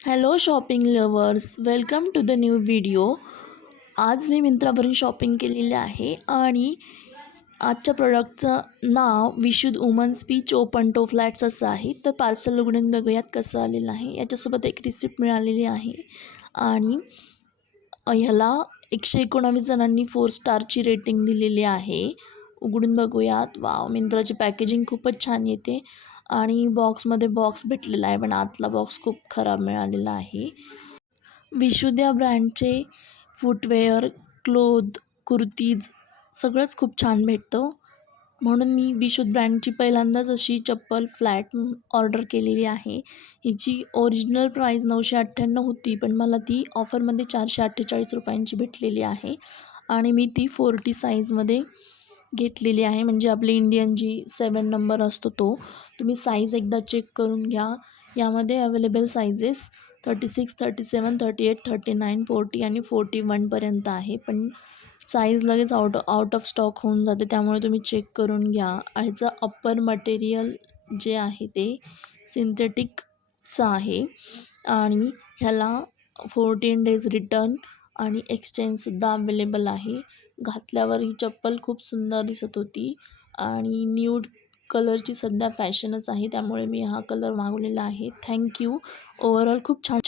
Hello shopping lovers, welcome to the new video. आज मी मिंत्रावरून shopping केलेली आहे आणि आजच्या प्रोडक्टचं नाव Vishudh women's peach open toe flats असं आहे. तर पार्सल उघडून बघूयात कसं आलेलं आहे. याच्यासोबत एक रिसिप्ट मिळालेली आहे आणि ह्याला 119 जणांनी 4 स्टारची रेटिंग दिलेली आहे. उघडून बघूयात. वाव, मिंत्राची पॅकेजिंग खूपच छान येते आणि बॉक्समध्ये बॉक्स भेटलेला आहे, पण आतला बॉक्स खूप खराब मिळालेला आहे. विशुद्ध या ब्रँडचे फुटवेअर, क्लोथ, कुर्तीज सगळंच खूप छान भेटतं. म्हणून मी विशुद्ध ब्रँडची पहिल्यांदाच अशी चप्पल फ्लॅट ऑर्डर केलेली आहे. हिची ओरिजिनल प्राईस 998 होती, पण मला ती ऑफरमध्ये 448 रुपयांची भेटलेली आहे आणि मी ती 40 साईजमध्ये घेतलेली आहे. म्हणजे आपली इंडियन जी 7 नंबर असतो तो. तुम्ही साईज एकदा चेक करून घ्या. यामध्ये अवेलेबल साईजेस 36, 37, 38, 39, 40 आणि 41पर्यंत आहे. पण साईज लगेच आउट ऑफ स्टॉक होऊन जाते, त्यामुळे तुम्ही चेक करून घ्या. ह्याचं अप्पर मटेरियल जे आहे ते सिंथेटिकचं आहे आणि ह्याला 14 डेज रिटर्न आणि एक्सचेंजसुद्धा अवेलेबल आहे. घातल्यावर ही चप्पल खूप सुंदर दिसत होती आणि न्यूड कलरची सध्या फॅशनच आहे, त्यामुळे मी हा कलर मागवलेला आहे. थँक्यू. ओव्हरऑल खूप छान